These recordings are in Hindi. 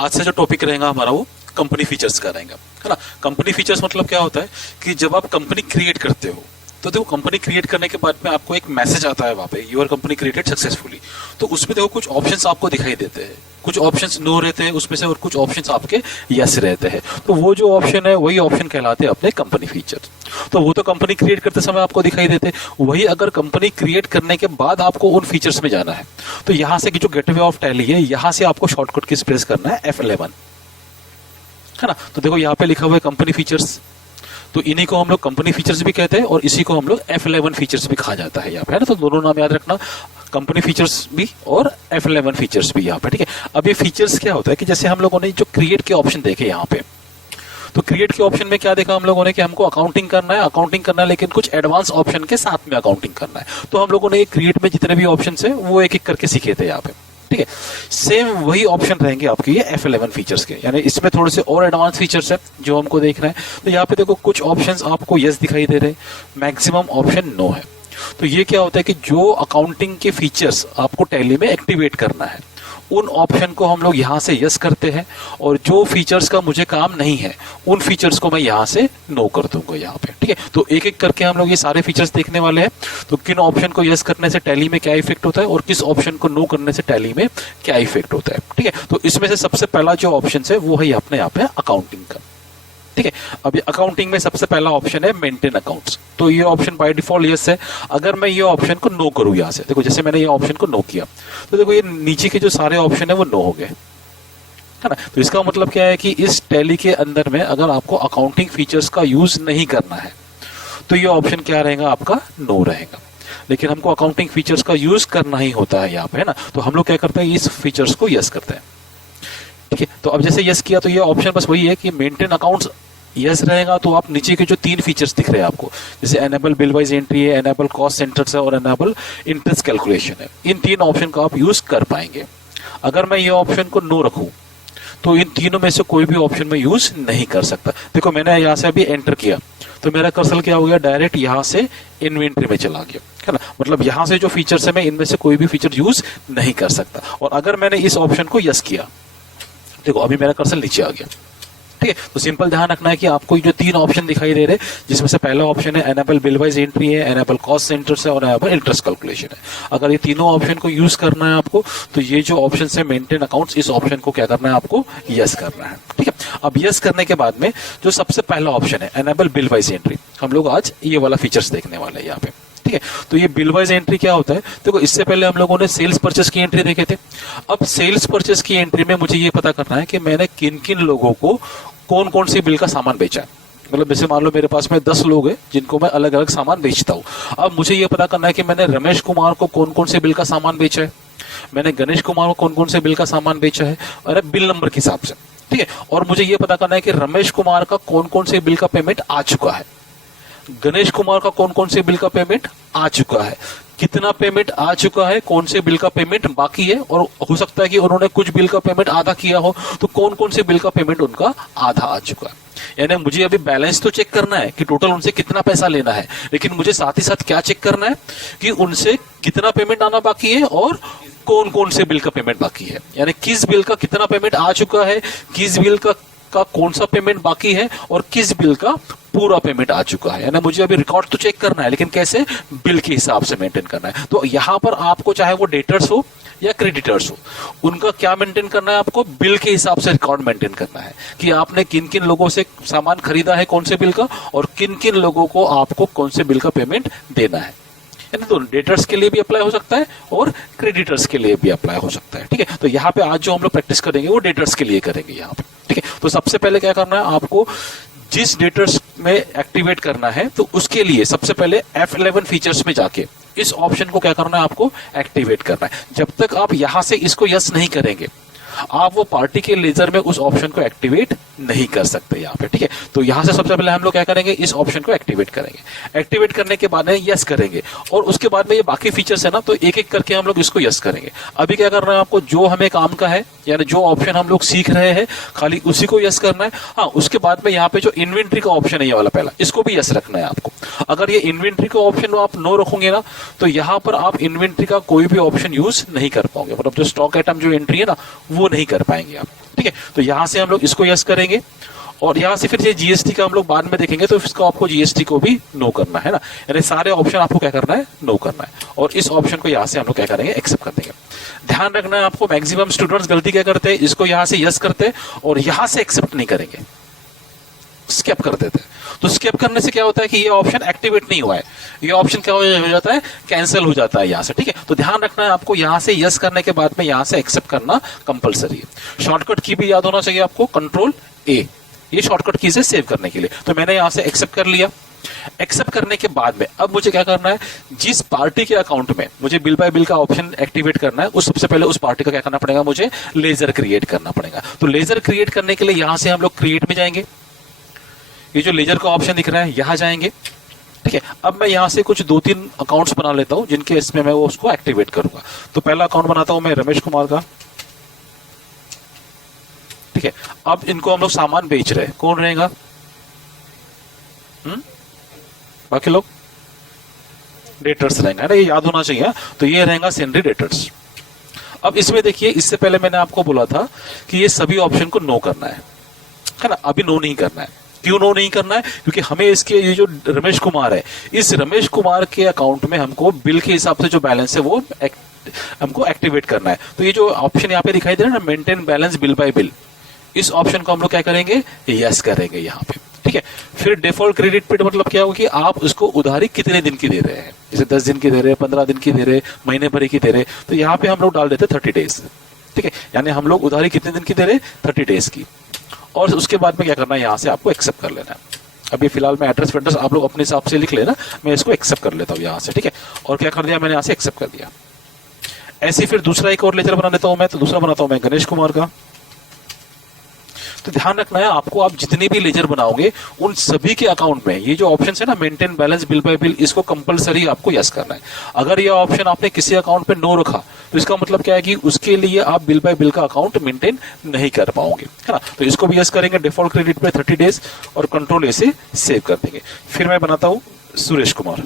आज से जो टॉपिक रहेगा हमारा वो कंपनी फीचर्स का रहेगा, है ना। कंपनी फीचर्स मतलब क्या होता है कि जब आप कंपनी क्रिएट करते हो तो देखो कंपनी क्रिएट करने के बाद में आपको एक मैसेज आता है वहां पे, यूर कंपनी क्रिएटेड सक्सेसफुली। तो उसमें देखो कुछ ऑप्शंस आपको दिखाई देते हैं, कुछ ऑप्शंस नो रहते हैं उसमें से और कुछ ऑप्शंस आपके यस रहते हैं। तो वो जो ऑप्शन है वही ऑप्शन कहलाते हैं अपने कंपनी फीचर। तो वो तो कंपनी क्रिएट करते समय आपको दिखाई देते हैं। वही अगर कंपनी क्रिएट करने के बाद आपको उन फीचर्स में जाना है तो यहाँ से जो गेटवे ऑफ टैली है यहाँ से आपको शॉर्टकट की प्रेस करना है F11, है ना। तो देखो यहाँ पे लिखा हुआ है कंपनी फीचर्स, तो इन्हीं को हम लोग कंपनी फीचर्स भी कहते हैं और इसी को हम लोग F11 फीचर्स भी कहा जाता है यहाँ पे, है ना। तो दोनों नाम याद रखना, कंपनी फीचर्स भी और F11 फीचर्स भी यहाँ पे, ठीक है। अब ये फीचर्स क्या होता है कि जैसे हम लोगों ने जो क्रिएट के ऑप्शन देखे यहाँ पे, तो क्रिएट के ऑप्शन में क्या देखा हम लोगों ने कि हमको अकाउंटिंग करना है लेकिन कुछ एडवांस ऑप्शन के साथ में अकाउंटिंग करना है। तो हम लोगों ने ये क्रिएट में जितने भी ऑप्शन है वो एक एक करके सीखे थे यहाँ पे, ठीक है। सेम वही ऑप्शन रहेंगे आपके ये F11 फीचर्स के, यानी इसमें थोड़े से और एडवांस फीचर्स है जो हमको देखना है। तो यहाँ पे देखो कुछ ऑप्शंस आपको यस दिखाई दे रहे हैं, मैक्सिमम ऑप्शन नो है। तो ये क्या होता है कि जो अकाउंटिंग के फीचर्स आपको टैली में एक्टिवेट करना है उन ऑप्शन को हम लोग यहाँ से यस करते हैं, और जो फीचर्स का मुझे काम नहीं है उन फीचर्स को मैं यहाँ से नो कर दूंगा यहाँ पे, ठीक है। तो एक एक करके हम लोग ये सारे फीचर्स देखने वाले हैं। तो किन ऑप्शन को यस करने से टैली में क्या इफेक्ट होता है और किस ऑप्शन को नो करने से टैली में क्या इफेक्ट होता है, ठीक है। तो इसमें से सबसे पहला जो ऑप्शन है वो है अपने यहाँ पे अकाउंटिंग का, ठीक है। अभी अकाउंटिंग में सबसे पहला ऑप्शन है मेंटेन अकाउंट्स। तो ये ऑप्शन बाय डिफॉल्ट यस है। अगर मैं ये ऑप्शन को नो करूं यहाँ से, देखो जैसे मैंने ये ऑप्शन को नो किया तो देखो ये नीचे के जो सारे ऑप्शन है वो नो हो गए, है ना। तो इसका मतलब क्या है कि इस टैली के अंदर में अगर आपको अकाउंटिंग फीचर्स का यूज नहीं करना है तो ये ऑप्शन क्या रहेगा आपका नो रहेगा। लेकिन हमको अकाउंटिंग फीचर्स का यूज करना ही होता है यहाँ पे, है ना। तो हम लोग क्या करते हैं इस फीचर्स को यस करते हैं, ठीक है। तो अब जैसे यस किया तो ये ऑप्शन बस वही है कि मेंटेन अकाउंट्स यस रहेगा। तो आप नीचे के जो तीन फीचर्स दिख रहे हैं आपको, जैसे एनेबल बिल वाइज एंट्री है, एनेबल कॉस्ट सेंटर्स है और एनेबल इंटरेस्ट कैलकुलेशन है, इन तीन ऑप्शन का आप यूज कर पाएंगे। अगर मैं ये ऑप्शन को नो रखूं तो इन तीनों में से कोई भी ऑप्शन में यूज नहीं कर सकता। देखो मैंने यहाँ से अभी एंटर किया तो मेरा कर्सर क्या हो गया, डायरेक्ट यहाँ से इन्वेंट्री में चला गया, है ना। मतलब यहाँ से जो फीचर्स है मैं इनमें से कोई भी फीचर यूज नहीं कर सकता। और अगर मैंने इस ऑप्शन को यस किया, देखो अभी मेरा कर्सर नीचे आ गया, ठीक है। तो सिंपल ध्यान रखना है कि आपको जो तीन ऑप्शन दिखाई दे रहे हैं जिसमें से पहला ऑप्शन है एनेबल बिल वाइज एंट्री है, एनेबल कॉस्ट सेंटर्स है और एनेबल इंटरेस्ट कैलकुलेशन है। अगर ये तीनों ऑप्शन को यूज करना है आपको तो ये जो ऑप्शन है मेंटेन अकाउंट्स, इस ऑप्शन को क्या करना है आपको यस करना है, ठीक है। अब यस करने के बाद में जो सबसे पहला ऑप्शन है एनेबल बिल वाइज एंट्री, हम लोग आज ये वाला फीचर्स देखने वाले हैं यहाँ पे, ठीक है। तो ये बिल वाइज एंट्री क्या होता है, देखो इससे पहले हम लोगों ने सेल्स परचेस की एंट्री देखे थे। अब सेल्स परचेस की एंट्री में मुझे ये पता करना है कि मैंने किन किन लोगों को कौन कौन सी बिल का सामान बेचा है। मतलब जैसे मान लो मेरे पास में 10 लोग हैं जिनको मैं अलग अलग सामान बेचता हूँ। अब मुझे ये पता करना है कि मैंने रमेश कुमार को कौन कौन से बिल का सामान बेचा है, मैंने गणेश कुमार को कौन कौन से बिल का सामान बेचा है, अरे बिल नंबर के हिसाब से, ठीक है। और मुझे ये पता करना है कि रमेश कुमार का कौन कौन से बिल का पेमेंट आ चुका है, गणेश कुमार का कौन कौन से बिल का पेमेंट आ चुका है, कितना पेमेंट आ चुका है, कौन से बिल का पेमेंट बाकी है, और हो सकता है कि उन्होंने कुछ बिल का पेमेंट आधा किया हो तो कौन कौन से बिल का पेमेंट उनका आधा आ चुका है। यानी मुझे अभी बैलेंस तो चेक करना है कि टोटल उनसे कितना पैसा लेना है, लेकिन मुझे साथ ही साथ क्या चेक करना है कि उनसे कितना पेमेंट आना बाकी है और कौन कौन से बिल का पेमेंट बाकी है। यानी किस बिल का कितना पेमेंट आ चुका है, किस बिल का कौन सा पेमेंट बाकी है और किस बिल का पूरा पेमेंट आ चुका है। यानी मुझे अभी रिकॉर्ड तो चेक करना है लेकिन कैसे, बिल के हिसाब से मेंटेन करना है। तो यहाँ पर आपको चाहे वो डेटर्स हो या क्रेडिटर्स हो, उनका क्या मेंटेन करना है, आपको बिल के हिसाब से रिकॉर्ड मेंटेन करना है कि आपने किन किन लोगों से सामान खरीदा है कौन से बिल का और किन किन लोगों को आपको कौन से बिल का पेमेंट देना है। यानी तो डेटर्स के लिए भी अप्लाई हो सकता है और क्रेडिटर्स के लिए भी अप्लाई हो सकता है, ठीक है। तो यहाँ पे आज जो हम लोग प्रैक्टिस करेंगे वो डेटर्स के लिए करेंगे यहाँ पे, ठीक है। तो सबसे पहले क्या करना है, आपको जिस डेटर्स में एक्टिवेट करना है तो उसके लिए सबसे पहले F11 फीचर्स में जाके इस ऑप्शन को क्या करना है, आपको एक्टिवेट करना है। जब तक आप यहां से इसको यस नहीं करेंगे आप वो पार्टी के लेजर में उस ऑप्शन को एक्टिवेट नहीं कर सकते यहाँ पे, ठीक है। तो यहां से सबसे पहले हम लोग क्या करेंगे, इस ऑप्शन को एक्टिवेट करेंगे। एक्टिवेट करने के बाद में यस करेंगे और उसके बाद में ये बाकी फीचर्स है ना, तो एक एक करके हम लोग इसको यस करेंगे। अभी क्या करना है आपको, जो हमें काम का है यानी जो ऑप्शन हम लोग सीख रहे हैं खाली उसी को यस करना है। हाँ, उसके बाद में यहाँ पे जो इन्वेंट्री का ऑप्शन है ये वाला पहला, इसको भी यस रखना है आपको। अगर ये इन्वेंट्री का ऑप्शन आप नो रखोगे ना तो यहाँ पर आप इन्वेंट्री का कोई भी ऑप्शन यूज नहीं कर पाओगे, मतलब जो स्टॉक आइटम जो एंट्री है ना वो नहीं कर पाएंगे आप। ठीक है, तो यहां से हम लोग इसको यस करेंगे और यहाँ से फिर ये जीएसटी का हम लोग बाद में देखेंगे, तो इसको आपको जीएसटी को भी नो करना है ना, यानी सारे ऑप्शन आपको क्या करना है, नो करना है। और इस ऑप्शन को यहाँ से हम लोग क्या करेंगे, एक्सेप्ट कर देंगे। ध्यान रखना है आपको, मैक्सिमम स्टूडेंट्स गलती क्या करते हैं, इसको यहाँ से यस करते हैं और यहाँ से एक्सेप्ट नहीं करेंगे, स्किप कर देते हैं। तो स्किप करने से क्या होता है कि ये ऑप्शन एक्टिवेट नहीं हुआ है, ये ऑप्शन क्या हो जाता है, कैंसिल हो जाता है यहाँ से। ठीक है, तो ध्यान रखना है आपको, यहाँ से यस करने के बाद में यहाँ से एक्सेप्ट करना कंपलसरी है। शॉर्टकट की भी याद होना चाहिए आपको, कंट्रोल ए, ये शॉर्टकट की से सेव करने के लिए। तो मैंने यहां से एक्सेप्ट कर लिया। एक्सेप्ट करने के बाद में अब मुझे क्या करना है, जिस पार्टी के अकाउंट में मुझे बिल बाय बिल का ऑप्शन एक्टिवेट करना है, उस सबसे पहले उस पार्टी का क्या करना पड़ेगा, मुझे लेजर क्रिएट करना पड़ेगा। तो लेजर क्रिएट करने के लिए यहां से हम लोग क्रिएट में जाएंगे, ये जो लेजर का ऑप्शन दिख रहा है यहां जाएंगे। ठीक है, अब मैं यहां से कुछ 2-3 अकाउंट्स बना लेता हूं जिनके इसमें मैं वो उसको एक्टिवेट करूंगा। तो पहला अकाउंट बनाता हूं मैं रमेश कुमार का। ठीक है, अब इनको हम लोग सामान बेच रहे हैं, कौन रहेगा, बाकी लोग डेटर्स रहेंगे, है ना, ये याद होना चाहिए। तो ये रहेगा सेंड्री डेटर्स। अब इसमें देखिए, इससे पहले मैंने आपको बोला था कि ये सभी ऑप्शन को नो करना है ना, अभी नो नहीं करना है। क्यों नो नहीं करना है, क्योंकि हमें इसके ये जो रमेश कुमार है, इस रमेश कुमार के अकाउंट में हमको बिल के हिसाब से जो बैलेंस है वो हमको एक्टिवेट करना है। तो ये जो ऑप्शन यहाँ पे दिखाई दे रहा है ना, maintain balance bill bye bill, इस ऑप्शन को हम लोग क्या करेंगे, यस करेंगे यहाँ पे। ठीक है, फिर डिफॉल्ट क्रेडिट पे मतलब क्या होगा कि आप उसको उधारी कितने दिन की दे रहे हैं, जैसे 10 दिन की दे रहे हैं, 15 दिन की दे रहे हैं, महीने भर की दे रहे हैं, तो यहाँ पे हम लोग डाल देते हैं 30 डेज। ठीक है, यानी हम लोग उधारी कितने दिन की दे रहे हैं, 30 डेज की। और उसके बाद में क्या करना है, यहाँ से आपको एक्सेप्ट कर लेना है। अभी फिलहाल मैं एड्रेस वेड्रेस आप लोग अपने हिसाब से लिख लेना, मैं इसको एक्सेप्ट कर लेता हूँ यहाँ से। ठीक है, और क्या कर दिया मैंने, यहाँ से एक्सेप्ट कर दिया। ऐसे फिर दूसरा एक और लेजर बना लेता हूँ मैं, तो दूसरा बनाता हूँ मैं गणेश कुमार का। तो ध्यान रखना है आपको, आप जितने भी लेजर बनाओगे उन सभी के अकाउंट में ये जो ऑप्शन है ना, maintain balance bill bye bill, इसको कंपलसरी आपको यस करना है। अगर ये ऑप्शन आपने किसी अकाउंट पे नो रखा तो इसका मतलब क्या है कि उसके लिए आप बिल बाय बिल का अकाउंट मेंटेन नहीं कर पाओगे, है ना। तो इसको भी यस करेंगे, डिफॉल्ट क्रेडिट पे 30 डेज और कंट्रोल ए से सेव कर देंगे। फिर मैं बनाता हूं सुरेश कुमार।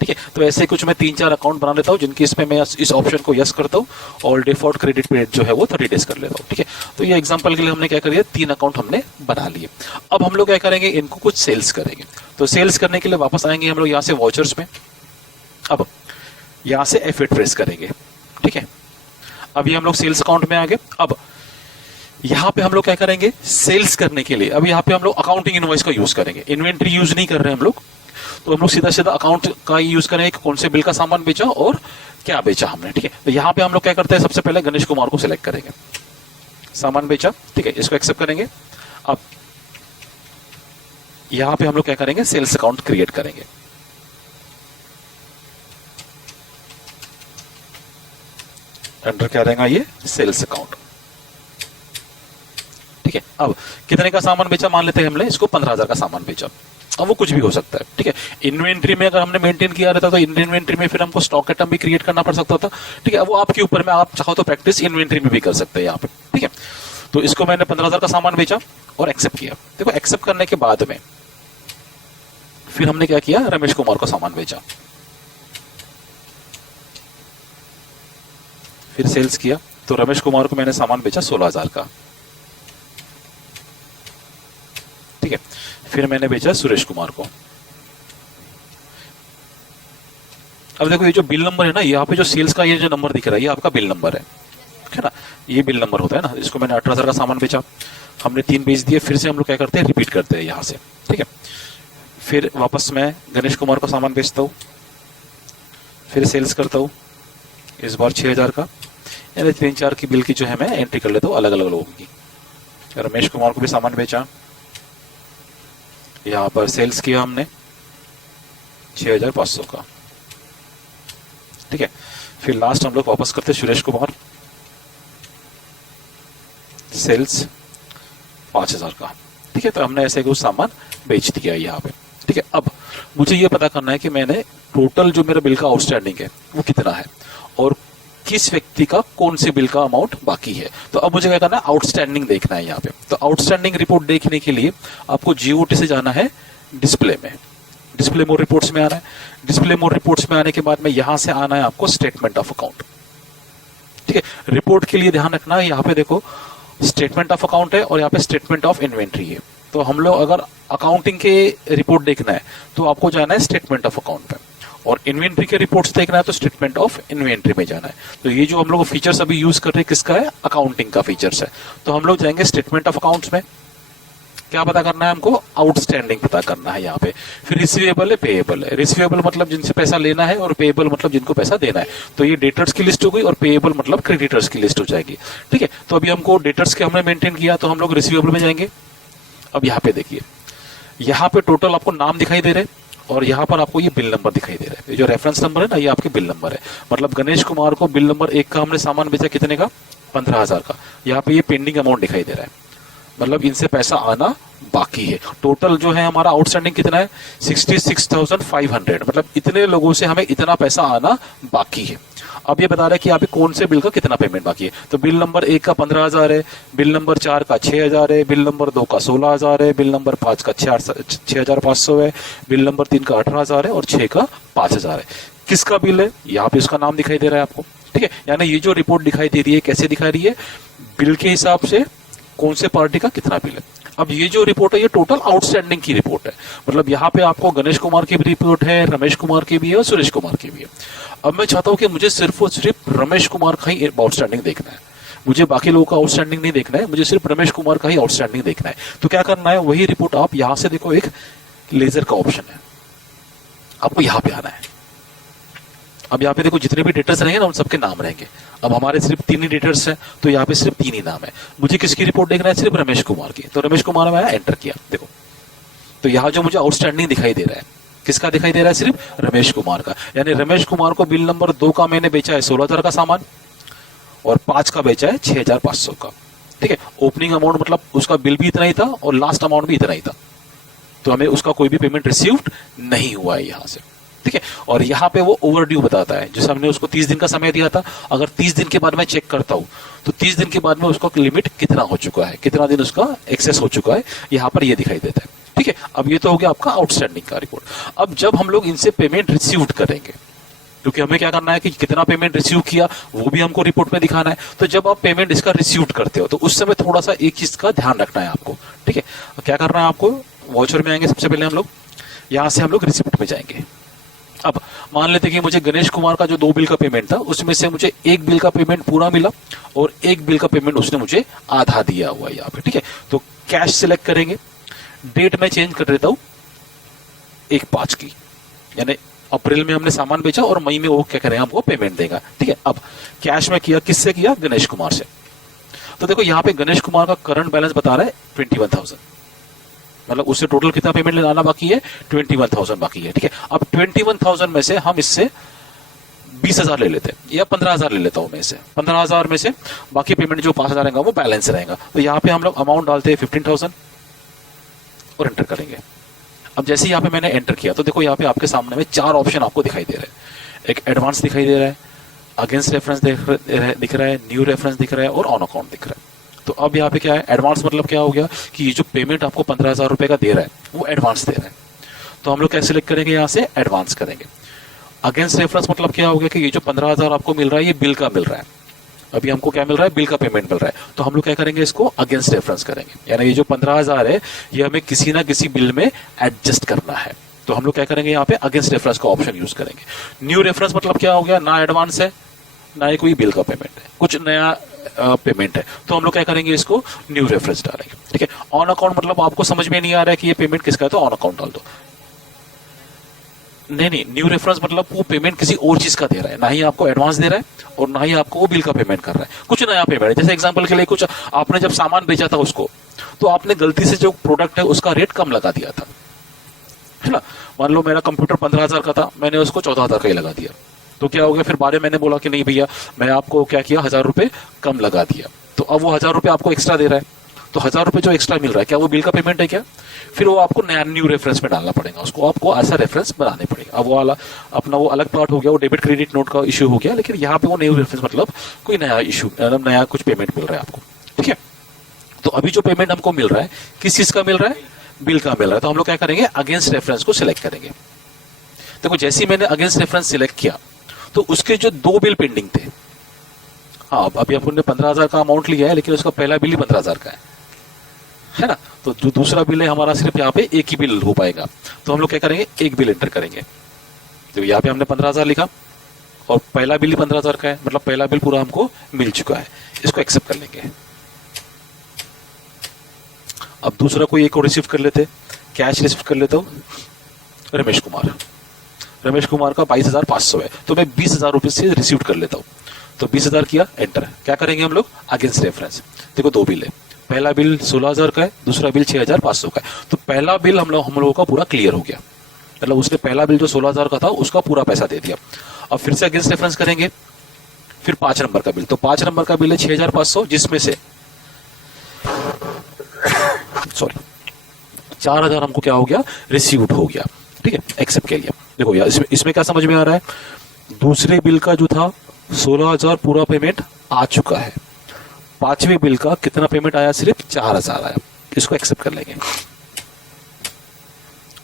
ठीक है, तो ऐसे कुछ मैं 3-4 अकाउंट बना लेता हूं जिनकी इसमें मैं इस ऑप्शन को यस करता हूं और डिफॉल्ट क्रेडिट पीरियड जो है वो 30 डेज कर लेता हूं। ठीक है, तो ये एग्जांपल के लिए हमने क्या कर लिया, 3 अकाउंट हमने बना लिए। अब हम लोग क्या करेंगे, इनको कुछ सेल्स करेंगे। तो सेल्स करने के लिए वापस आएंगे हम लोग यहाँ से वॉचर्स में। अब यहाँ से F8 प्रेस करेंगे। ठीक है, अभी हम लोग सेल्स अकाउंट में आ गए। अब यहाँ पे हम लोग क्या करेंगे, सेल्स करने के लिए अब यहाँ पे हम लोग अकाउंटिंग इनवॉइस का यूज करेंगे, इन्वेंट्री यूज नहीं कर रहे हैं हम लोग। तो हम लोग सीधा सीधा अकाउंट का यूज करेंगे कि कौन से बिल का सामान बेचा और क्या बेचा हमने। ठीक है, तो यहाँ पे हम लोग क्या करते हैं, सबसे पहले गणेश कुमार को सिलेक्ट करेंगे, सामान बेचा। ठीक है, इसको एक्सेप्ट करेंगे। अब यहाँ पे हम लोग क्या करेंगे, सेल्स अकाउंट क्रिएट करेंगे। अंडर क्या रहेगा, ये सेल्स अकाउंट। ठीक है, अब कितने का सामान बेचा, मान लेते हैं हमने इसको 15,000 का सामान बेचा। अब वो कुछ भी हो सकता है। ठीक है, इन्वेंट्री में अगर हमने मेंटेन किया रहता तो इन्वेंट्री में फिर हमको स्टॉक आइटम भी क्रिएट करना पड़ सकता था। ठीक है, वो आपके ऊपर में, आप चाहो तो प्रैक्टिस इन्वेंट्री में भी कर सकते हैं यहाँ पे। ठीक है, तो इसको मैंने 15,000 का सामान बेचा और एक्सेप्ट किया। देखो, एक्सेप्ट करने के बाद में फिर हमने क्या किया, रमेश कुमार का सामान बेचा, फिर सेल्स किया। तो रमेश कुमार को मैंने सामान बेचा 16,000 का। ठीक है, फिर मैंने बेचा सुरेश कुमार को। अब देखो, ये जो बिल नंबर है ना, यहाँ पे जो सेल्स का ये जो नंबर दिख रहा है, ये आपका बिल नंबर है ना, ये बिल नंबर होता है ना। इसको मैंने 18,000 का सामान बेचा, हमने 3 बेच दिए। फिर से हम लोग क्या करते हैं, रिपीट करते हैं यहाँ से। ठीक है, फिर वापस मैं गणेश कुमार को सामान बेचता हूँ, फिर सेल्स करता हूँ, इस बार 6,000 का, यानी 3-4 की बिल की जो है मैं एंट्री कर लेता हूँ अलग अलग लोगों की। रमेश कुमार को भी सामान बेचा, यहाँ पर सेल्स किया हमने 6,500 का। ठीक है, फिर लास्ट हम लोग वापस करते सुरेश कुमार, सेल्स 5,000 का। ठीक है, तो हमने ऐसे कुछ सामान बेच दिया यहाँ पे। ठीक है, अब मुझे ये पता करना है कि मैंने टोटल जो मेरा बिल का आउटस्टैंडिंग है वो कितना है और किस व्यक्ति का कौन से बिल का अमाउंट बाकी है। तो अब मुझे क्या करना है, आउटस्टैंडिंग देखना है यहाँ पे। तो आउटस्टैंडिंग रिपोर्ट देखने के लिए आपको जीओटी से जाना है डिस्प्ले में, डिस्प्ले मोर रिपोर्ट्स में आना है। डिस्प्ले मोर रिपोर्ट्स में आने के बाद में यहां से आना है आपको स्टेटमेंट ऑफ अकाउंट। ठीक है। रिपोर्ट के लिए ध्यान रखना है, यहाँ पे देखो स्टेटमेंट ऑफ अकाउंट है और यहाँ पे स्टेटमेंट ऑफ इन्वेंट्री है। तो हम लोग अगर अकाउंटिंग के रिपोर्ट देखना है तो आपको जाना है स्टेटमेंट ऑफ अकाउंट पे, और इन्वेंट्री के रिपोर्ट्स देखना है तो स्टेटमेंट ऑफ इन्वेंट्री में जाना है। तो ये जो हम लोग फीचर्स अभी यूज कर रहे हैं किसका है, अकाउंटिंग का फीचर्स है। तो हम लोग जाएंगे स्टेटमेंट ऑफ अकाउंट्स में, क्या पता करना है हमको, आउटस्टैंडिंग पता करना है यहाँ पे। फिर रिसीवेबल है, पेएबल है। रिसीवेबल मतलब जिनसे पैसा लेना है और पेएबल मतलब जिनको पैसा देना है। तो ये डेटर्स की लिस्ट हो गई और पेएबल मतलब क्रेडिटर्स की लिस्ट हो जाएगी, ठीक है। तो अभी हमको डेटर्स के हमने मेंटेन किया तो हम लोग रिसीवेबल में जाएंगे। अब यहाँ पे देखिए, यहाँ पे टोटल आपको नाम दिखाई दे रहे हैं और यहाँ पर आपको ये बिल नंबर दिखाई दे रहा है। ये जो रेफरेंस नंबर है ना, ये आपके बिल नंबर है। मतलब गणेश कुमार को बिल नंबर 1 का हमने सामान बेचा कितने का, 15,000 का। यहाँ पे ये पेंडिंग अमाउंट दिखाई दे रहा है, मतलब इनसे पैसा आना बाकी है। टोटल जो है हमारा आउटस्टैंडिंग कितना है, 66,500। मतलब इतने लोगों से हमें इतना पैसा आना बाकी है। अब ये बता रहा है कि यहाँ पे कौन से बिल का कितना पेमेंट बाकी है। तो बिल नंबर 1 का 15,000 है, बिल नंबर 4 का 6,000 है, बिल नंबर 2 का 16,000 है, बिल नंबर 5 का 6,500 है, बिल नंबर 3 का 18,000 है और 6 का 5,000 है। किसका बिल है, यहाँ पे उसका नाम दिखाई दे रहा है आपको, ठीक है। यानी ये जो रिपोर्ट दिखाई दे रही है कैसे दिखा रही है, बिल के हिसाब से कौन से पार्टी का कितना बिल है। अब ये जो रिपोर्ट है ये टोटल आउटस्टैंडिंग की रिपोर्ट है। मतलब यहाँ पे आपको गणेश कुमार की भी रिपोर्ट है, रमेश कुमार की भी है और सुरेश कुमार की भी है। अब मैं चाहता हूं कि मुझे सिर्फ और सिर्फ रमेश कुमार का ही आउटस्टैंडिंग देखना है, मुझे बाकी लोगों का आउटस्टैंडिंग नहीं देखना है, मुझे सिर्फ रमेश कुमार का ही आउटस्टैंडिंग देखना है। तो क्या करना है, वही रिपोर्ट आप यहां से देखो, एक लेजर का ऑप्शन है, आपको यहां पे आना है। अब यहाँ पे देखो जितने भी डेटर्स रहेंगे ना उन सबके नाम रहेंगे। अब हमारे सिर्फ 3 ही डेटर्स हैं तो यहाँ पे सिर्फ 3 ही नाम है। मुझे किसकी रिपोर्ट देखना है, सिर्फ रमेश कुमार की। तो रमेश कुमार में एंटर किया, देखो तो यहाँ जो मुझे आउटस्टैंडिंग दिखाई दे रहा है, किसका दिखाई दे रहा है, सिर्फ रमेश कुमार का। यानी रमेश कुमार को बिल नंबर 2 का मैंने बेचा है 16,000 का सामान और 5 का बेचा है 6,500 का, ठीक है। ओपनिंग अमाउंट मतलब उसका बिल भी इतना ही था और लास्ट अमाउंट भी इतना ही था। तो हमें उसका कोई भी पेमेंट रिसीव्ड नहीं हुआ है यहाँ से, ठीक है। और यहाँ पे वो ओवरड्यू बताता है, जैसे हमने उसको 30 दिन का समय दिया था। अगर 30 दिन के बाद मैं चेक करता हूँ तो 30 दिन के बाद में उसका लिमिट कितना हो चुका है, कितना दिन उसका एक्सेस हो चुका है, यहाँ पर ये दिखाई देता है, ठीक है। अब ये तो हो गया आपका आउटस्टैंडिंग का रिपोर्ट। अब जब हम लोग इनसे पेमेंट रिसीव्ड करेंगे, क्योंकि हमें क्या करना है कि कितना पेमेंट रिसीव किया वो भी हमको रिपोर्ट में दिखाना है। तो जब आप पेमेंट इसका रिसीव्ड करते हो तो उस समय थोड़ा सा एक चीज का ध्यान रखना है आपको, ठीक है। क्या करना है आपको, वाउचर में आएंगे सबसे पहले हम लोग, यहां से हम लोग रिसिप्ट में जाएंगे। अब मान लेते कि मुझे गणेश कुमार का जो 2 बिल का पेमेंट था उसमें से मुझे 1 बिल का पेमेंट पूरा मिला और 1 बिल का पेमेंट उसने मुझे आधा दिया हुआ है यहाँ पे, ठीक है। तो कैश सिलेक्ट करेंगे, डेट में चेंज कर देता हूं 1/5 की, यानी अप्रैल में हमने सामान बेचा और मई में वो क्या करेगा, हमको पेमेंट देगा, ठीक है। अब कैश में किया, किससे किया, गणेश कुमार से। तो देखो यहाँ पे गणेश कुमार का करंट बैलेंस बता रहा है 21,000, मतलब उससे टोटल कितना पेमेंट लाना बाकी है, 21,000 बाकी है, ठीक है। अब 21,000 में से हम इससे 20,000 ले लेते हैं या 15,000 ले लेता हूं मैं इसे। 15,000 में से बाकी पेमेंट जो 5,000 रहेगा वो बैलेंस रहेगा। तो यहाँ पे हम लोग अमाउंट डालते हैं 15,000 और एंटर करेंगे। अब जैसे यहाँ पे मैंने एंटर किया तो देखो यहाँ पे आपके सामने में 4 ऑप्शन आपको दिखाई दे रहे हैं। एक एडवांस दिखाई दे रहा है, अगेंस्ट रेफरेंस दिख रहा है, न्यू रेफरेंस दिख रहा है और ऑन अकाउंट दिख रहा है। तो अब यहाँ पे क्या है, एडवांस मतलब क्या हो गया कि ये जो पेमेंट आपको 15,000 रुपए का दे रहा है वो एडवांस दे रहा है। तो हम लोग क्या सिलेक्ट करेंगे, यहाँ से एडवांस करेंगे। अगेंस्ट रेफरेंस मतलब क्या हो गया कि ये जो 15,000 आपको मिल रहा है ये बिल का मिल रहा है, अभी हमको क्या मिल रहा है, बिल का पेमेंट मिल रहा है। तो हम लोग क्या करेंगे, इसको अगेंस्ट रेफरेंस करेंगे, यानी ये जो 15,000 है ये हमें किसी ना किसी बिल में एडजस्ट करना है। तो हम लोग क्या करेंगे, यहाँ पे अगेंस्ट रेफरेंस का ऑप्शन यूज करेंगे। न्यू रेफरेंस मतलब क्या हो गया, ना एडवांस है ना ही कोई बिल का पेमेंट है, कुछ नया पेमेंट है। तो हम लोग क्या करेंगे, इसको न्यू रेफरेंस डालेंगे, ठीक है। ऑन अकाउंट मतलब आपको समझ में नहीं आ रहा है कि ये पेमेंट किसका है तो ऑन अकाउंट डाल दो। नहीं, न्यू रेफरेंस मतलब वो पेमेंट किसी और चीज का दे रहा है, ना ही आपको एडवांस दे रहा है और ना ही आपको वो बिल का पेमेंट कर रहा है, कुछ नया पेमेंट है। जैसे एग्जांपल के लिए, कुछ आपने जब सामान बेचा था उसको तो आपने गलती से जो प्रोडक्ट है उसका रेट कम लगा दिया था, है ना। मान लो मेरा कंप्यूटर 15,000 का था, मैंने उसको 14,000 का ही लगा दिया। तो क्या हो गया, फिर बाद में मैंने बोला कि नहीं भैया मैं आपको क्या किया, 1,000 रुपए कम लगा दिया। तो अब वो 1,000 रुपए आपको एक्स्ट्रा दे रहा है, तो 1,000 रुपए जो एक्स्ट्रा मिल रहा है क्या वो बिल का पेमेंट है क्या, फिर वो आपको नया न्यू रेफरेंस में डालना पड़ेगा, उसको आपको ऐसा रेफरेंस बनाने पड़ेगा। अब वो वाला अपना वो अलग पार्ट हो गया, वो डेबिट क्रेडिट नोट का इश्यू हो गया, लेकिन यहाँ पे वो न्यू रेफरेंस मतलब कोई नया इश्यू, नया कुछ पेमेंट मिल रहा है आपको, ठीक है। तो अभी जो पेमेंट हमको मिल रहा है किस चीज का मिल रहा है, बिल का मिल रहा है। तो हम लोग क्या करेंगे, अगेंस्ट रेफरेंस को सिलेक्ट करेंगे। देखो जैसे ही मैंने अगेंस्ट रेफरेंस सिलेक्ट किया तो उसके जो 2 बिल पेंडिंग थे, हाँ, अभी हमने 15,000 का अमाउंट लिया है, लेकिन उसका पहला बिल ही 15,000 का है ना। तो जो दूसरा बिल है हमारा, सिर्फ यहाँ पे एक ही बिल हो पाएगा। तो हम लोग क्या करेंगे, एक बिल एंटर करेंगे। तो यहाँ पे हमने 15,000 लिखा और पहला बिल ही 15,000 का है, मतलब पहला बिल पूरा हमको मिल चुका है, इसको एक्सेप्ट कर लेंगे। अब दूसरा कोई एक और रिसीव कर लेते, कैश रिसीव कर लेता हूँ, रमेश कुमार का 22,500 है, तो मैं 20,000 रुपये से रिसीव कर लेता हूँ। तो 20,000 किया, एंटर। क्या करेंगे हम लोग, अगेंस्ट रेफरेंस। देखो दो बिल है, पहला बिल 16,000 का है, दूसरा बिल 6,500 का है। तो पहला बिल हम लोगों का पूरा क्लियर हो गया, मतलब उसने पहला बिल जो 16,000 का था उसका पूरा पैसा दे दिया। अब फिर से अगेंस्ट रेफरेंस करेंगे, फिर 5 नंबर का बिल। तो 5 नंबर का बिल है 6,500, जिसमें से 4,000 हमको क्या हो गया, रिसीव्ड हो गया। ठीक है, एक्सेप्ट कर लिया। देखो यार, इसमें क्या समझ में आ रहा है, दूसरे बिल का जो था 16,000 पूरा पेमेंट आ चुका है, पांचवें बिल का कितना पेमेंट आया, सिर्फ 4,000 आया। इसको एक्सेप्ट कर लेंगे।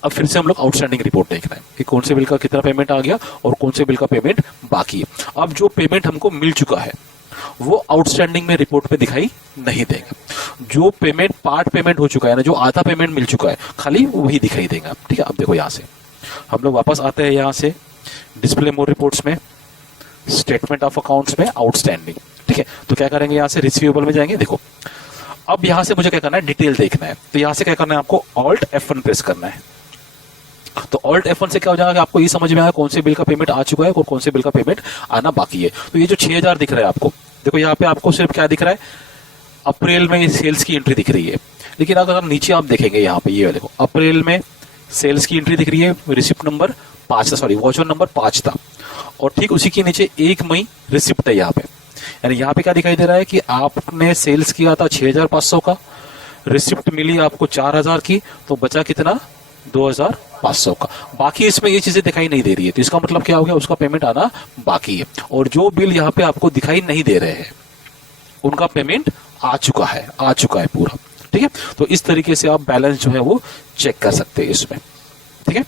अब फिर से हम लोग आउटस्टैंडिंग रिपोर्ट देख रहे हैं कि कौन से बिल का कितना पेमेंट आ गया और कौन से बिल का पेमेंट बाकी है। अब जो पेमेंट हमको मिल चुका है वो आउटस्टैंडिंग में रिपोर्ट पे दिखाई नहीं देगा। जो पेमेंट पार्ट पेमेंट हो चुका है ना, जो आधा पेमेंट मिल चुका है, खाली वही दिखाई देगा। ठीक है, अब देखो यहां से हम लोग वापस आते हैं, यहां से डिस्प्ले मोर रिपोर्ट्स में, स्टेटमेंट ऑफ अकाउंट्स में, आउटस्टैंडिंग। ठीक है, तो क्या करेंगे, यहां से रिसीवेबल में जाएंगे। देखो अब यहां से मुझे क्या करना है, डिटेल देखना है। तो यहां से क्या करना है, आपको ऑल्ट F1 प्रेस करना है। तो ऑल्ट F1 से क्या हो जाएगा कि आपको ये समझ में आया कौन से बिल का पेमेंट आ चुका है और कौन से बिल का पेमेंट आना बाकी है। तो ये जो 6,000 दिख रहा है आपको, देखो यहाँ पे आपको सिर्फ क्या दिख रहा है, अप्रैल में सेल्स की एंट्री दिख रही है। लेकिन अगर नीचे आप देखेंगे, यहाँ पे ये देखो, अप्रैल में सेल्स की एंट्री दिख रही है, रिसिप्ट नंबर 5 था, सॉरी वाउचर नंबर 5 था। और ठीक उसी के नीचे 1 मई रिसिप्ट है यहाँ पे। यानी यहाँ पे क्या दिखाई दे रहा है कि आपने सेल्स किया था 6,500 का, रिसिप्ट मिली आपको 4,000 की, तो बचा कितना, 2,500 का। बाकी इसमें ये चीजें दिखाई नहीं दे रही है, तो इसका मतलब क्या हो गया, उसका पेमेंट आना बाकी है। और जो बिल यहाँ पे आपको दिखाई नहीं दे रहे हैं उनका पेमेंट आ चुका है पूरा। ठीक है, तो इस तरीके से आप बैलेंस जो है वो चेक कर सकते हैं इसमें। ठीक है।